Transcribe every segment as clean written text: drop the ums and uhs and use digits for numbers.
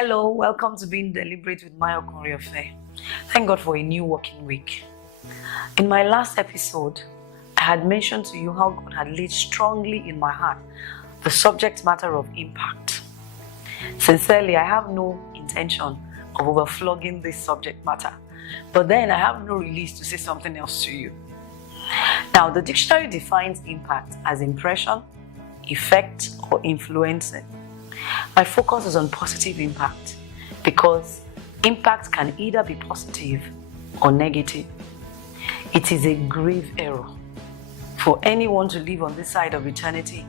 Hello, welcome to Being Deliberate with Mayokun Oreofe. Thank God for a new working week. In my last episode, I had mentioned to you how God had laid strongly in my heart the subject matter of impact. Sincerely, I have no intention of overflogging this subject matter, but then I have no release to say something else to you. Now, the dictionary defines impact as impression, effect, or influencing. My focus is on positive impact because impact can either be positive or negative. It is a grave error for anyone to live on this side of eternity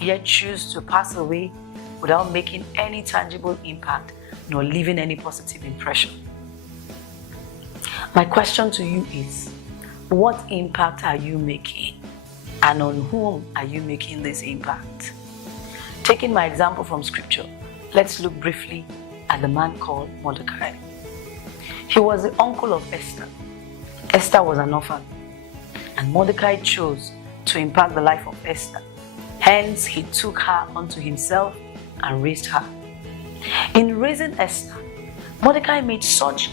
yet choose to pass away without making any tangible impact nor leaving any positive impression. My question to you is, what impact are you making and on whom are you making this impact? Taking my example from scripture, let's look briefly at the man called Mordecai. He was the uncle of Esther. Esther was an orphan, and Mordecai chose to impact the life of Esther. Hence, he took her unto himself and raised her. In raising Esther, Mordecai made such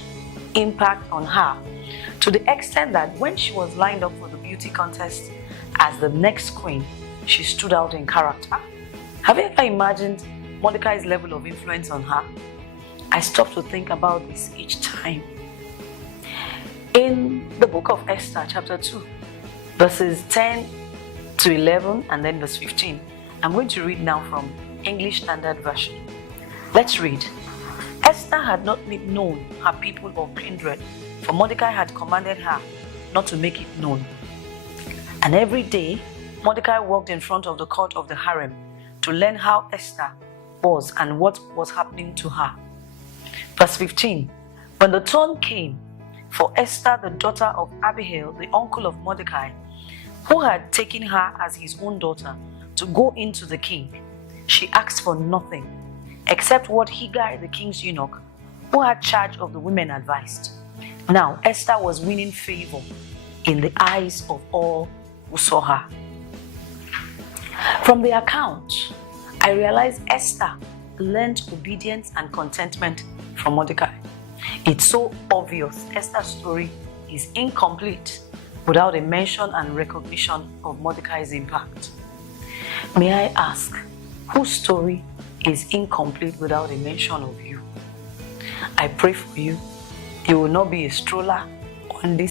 impact on her to the extent that when she was lined up for the beauty contest as the next queen, she stood out in character. Have you ever imagined Mordecai's level of influence on her? I stop to think about this each time. In the book of Esther, chapter 2, verses 10 to 11 and then verse 15, I'm going to read now from English Standard Version. Let's read. Esther had not made known her people or kindred, for Mordecai had commanded her not to make it known. And every day, Mordecai walked in front of the court of the harem to learn how Esther was and what was happening to her. Verse 15. When the turn came for Esther, the daughter of Abihail, the uncle of Mordecai, who had taken her as his own daughter to go into the king, she asked for nothing except what Hegai, the king's eunuch, who had charge of the women, advised. Now Esther was winning favor in the eyes of all who saw her. From the account, I realized Esther learned obedience and contentment from Mordecai. It's so obvious Esther's story is incomplete without a mention and recognition of Mordecai's impact. May I ask, whose story is incomplete without a mention of you? I pray for you. You will not be a stroller on this